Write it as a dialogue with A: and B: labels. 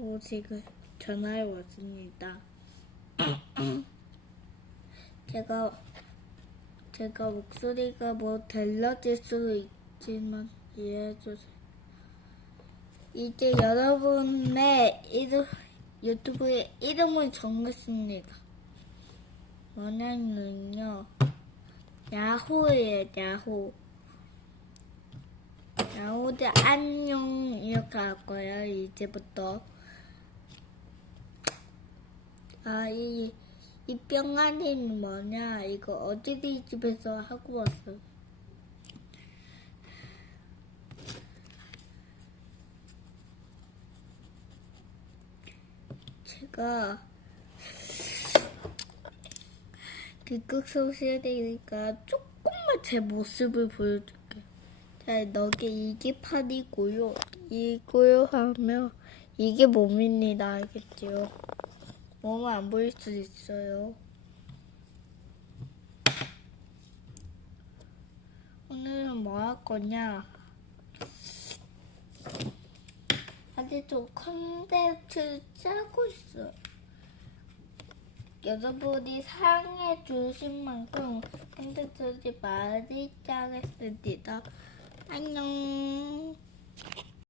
A: 소식을 전하러 왔습니다. 제가 제가 목소리가 뭐 달라질 수도 있지만 이해해주세요. 이제 여러분의 이름, 유튜브에 이름을 정했습니다. 뭐냐면요. 야호예요, 야호. 야호들 안녕 이렇게 할 거예요, 이제부터. 아, 이, 이 병아리는 뭐냐? 이거 어제리 집에서 하고 왔어. 제가 극극 소시되니까 조금만 제 모습을 보여줄게. 자, 너게 이게 팔이고요. 이고요 하면 이게 몸입니다. 알겠죠? 몸은 안 보일 수도 있어요. 오늘은 뭐 할 거냐? 아직도 컨텐츠 짜고 있어. 여러분이 사랑해 주신 만큼 컨텐츠를 많이 짜겠습니다. 안녕.